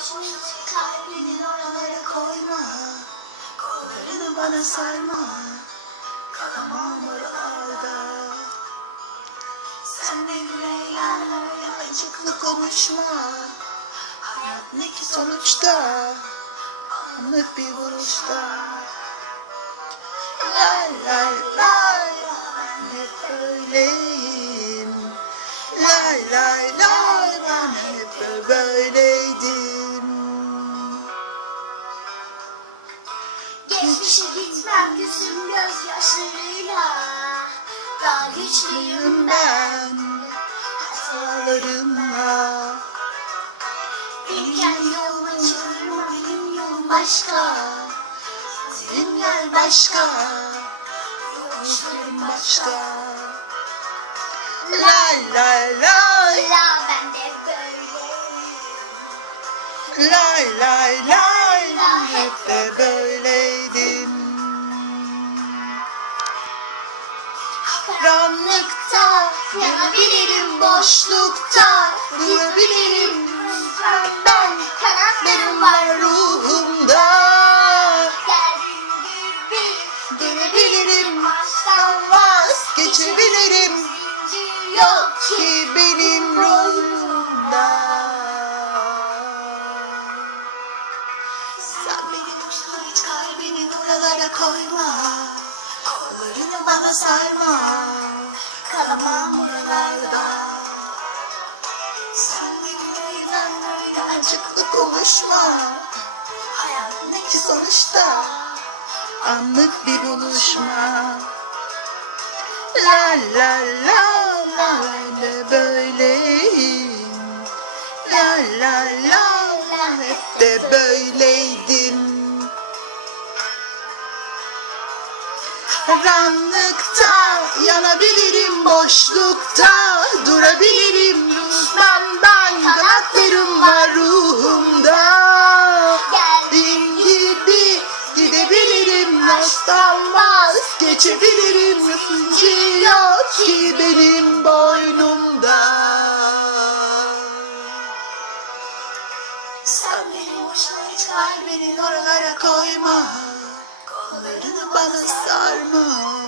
Başını kalbinin oralara koyma Kollarını bana sarma Kalamam oralarda Sen benimle öyle acıklı konuşma Hayat ne ki sonuçta Anlık bir vuruşta Lay lay lay Ben hep öyleyim Lay lay lay Ben hep böyleydim Geçmişe gitmem yüzüm gözyaşlarıyla. Daha güçlüyüm ben Hatalarımla Benim kendi yoluma çağırma benim yolum başka. Senin yer başka Yoluşlarım başka. Lay lay lay La ben de böyleyim Lay lay lay Hep de böyleydim Karanlıkta yanabilirim boşlukta Durabilirim Lütfen ben kanatlarım var ruhumda Geldiğim gibi Dönebilirim baştan vazgeçebilirim. Zincir Yok ki benim rolümda Sen beni boşuna hiç kalbinin oralara koyma bana sarma. Kalamam Sen benimle inan öyle acıklı konuşma. Hayat ne ki sonuçta? Anlık bir buluşma. La la la la la böyleyim. La la la la hep de böyleydim Karanlıkta yanabilirim boşlukta Durabilirim düşmandan kanatlarım var ruhumda. Geldiğim gibi gidebilirim Nastan vazgeçebilirim Zincir yok ki benim boynumda. Sen beni boşuna hiç kalbinin oralara koyma bana sarma